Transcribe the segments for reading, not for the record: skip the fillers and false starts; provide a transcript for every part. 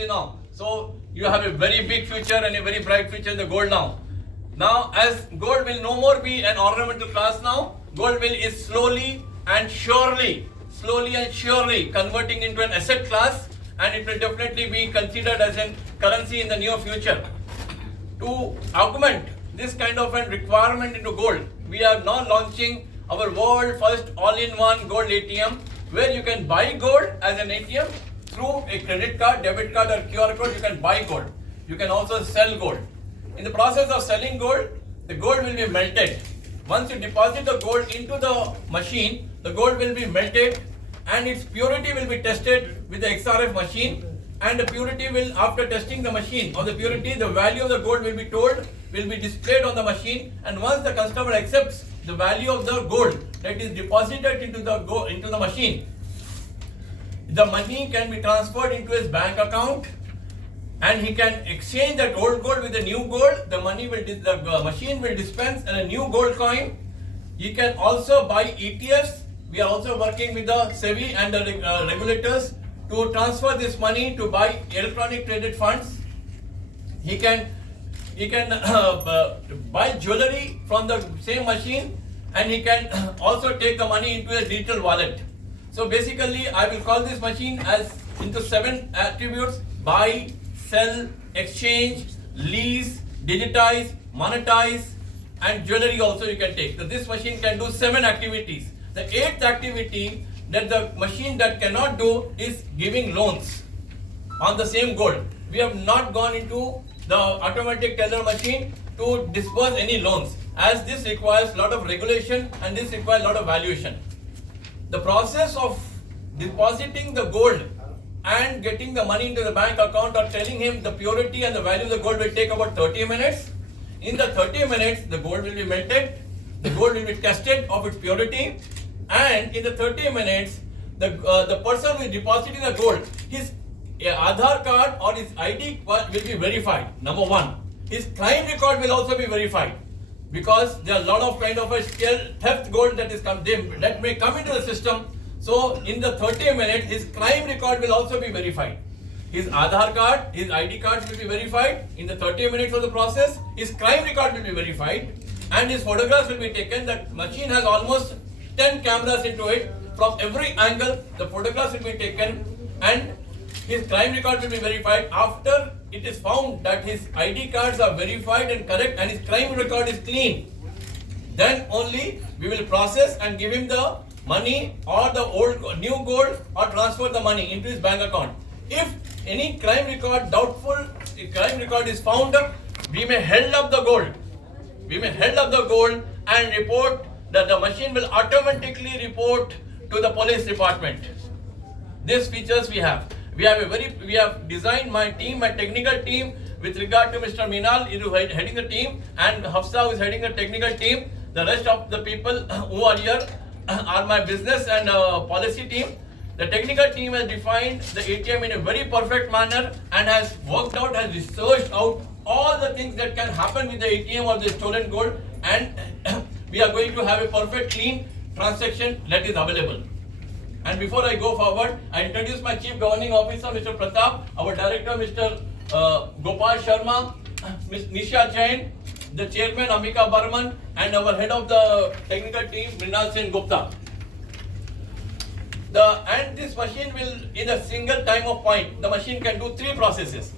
currency now. So you have a very big future and a very bright future in the gold now. Now, as gold will no more be an ornamental class now, gold is slowly and surely converting into an asset class, and it will definitely be considered as a currency in the near future. To augment this kind of a requirement into gold, we are now launching our world first all-in-one gold ATM, where you can buy gold as an ATM through a credit card, debit card or QR code. You can buy gold. You can also sell gold. In the process of selling gold, the gold will be melted. Once you deposit the gold into the machine, the gold will be melted and its purity will be tested with the XRF machine, and the purity will, after testing the machine of the purity, the value of the gold will be displayed on the machine, and once the customer accepts the value of the gold that is deposited into the machine, the money can be transferred into his bank account, and he can exchange that old gold with the new gold. The machine will dispense a new gold coin. He can also buy ETFs. We are also working with the SEBI and the regulators to transfer this money to buy electronic traded funds. He can buy jewelry from the same machine, and he can also take the money into a digital wallet. So basically, I will call this machine as into 7 attributes: buy, sell, exchange, lease, digitize, monetize, and jewelry also you can take. So this machine can do 7 activities. The 8th activity that the machine that cannot do is giving loans on the same gold. We have not gone into the automatic teller machine to disburse any loans, as this requires a lot of regulation and this requires a lot of valuation. The process of depositing the gold and getting the money into the bank account or telling him the purity and the value of the gold will take about 30 minutes. In the 30 minutes, the gold will be melted, the gold will be tested of its purity, and in the 30 minutes, the person who is depositing the gold, his Aadhaar card or his ID will be verified. Number 1. His crime record will also be verified, because there are a lot of kind of a theft gold that may come into the system. So in the 30 minutes, his crime record will also be verified. His Aadhaar card, his ID cards will be verified. In the 30 minutes of the process, his crime record will be verified, and his photographs will be taken. That machine has almost 10 cameras into it. From every angle, the photographs will be taken, and his crime record will be verified. After it is found that his ID cards are verified and correct and his crime record is clean, then only we will process and give him the money or the new gold, or transfer the money into his bank account. If any crime record is found, we may held up the gold. And report that the machine will automatically report to the police department. These features we have. We have designed my technical team with regard to Mr. Minal, who is heading the team, and Hafsa, who is heading the technical team. The rest of the people who are here are my business and policy team. The technical team has defined the ATM in a very perfect manner and has researched out all the things that can happen with the ATM or the stolen gold, and we are going to have a perfect clean transaction that is available. And before I go forward, I introduce my Chief Governing Officer, Mr. Pratap, our Director, Mr. Gopal Sharma, Ms. Nisha Jain, the Chairman, Amika Barman, and our Head of the Technical Team, Mrinal Sen Gupta. And this machine will, in a single time of point, the machine can do 3 processes.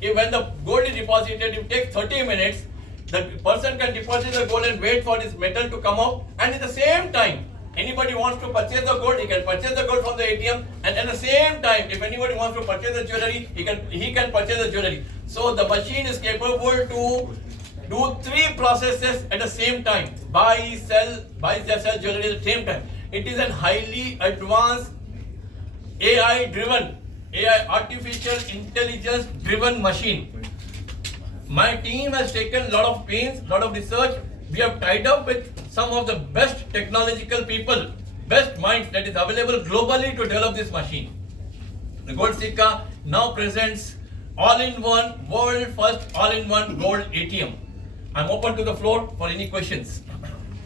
When the gold is deposited, it takes 30 minutes. The person can deposit the gold and wait for this metal to come out, and at the same time, anybody wants to purchase the gold, he can purchase the gold from the ATM, and at the same time, if anybody wants to purchase the jewelry, he can purchase the jewelry. So the machine is capable to do 3 processes at the same time: buy, sell jewelry at the same time. It is a highly advanced AI artificial intelligence driven machine. My team has taken a lot of pains, a lot of research. We have tied up with some of the best technological people, best minds that is available globally to develop this machine. The Gold Sikka now presents all-in-one, world first all-in-one gold ATM. I'm open to the floor for any questions.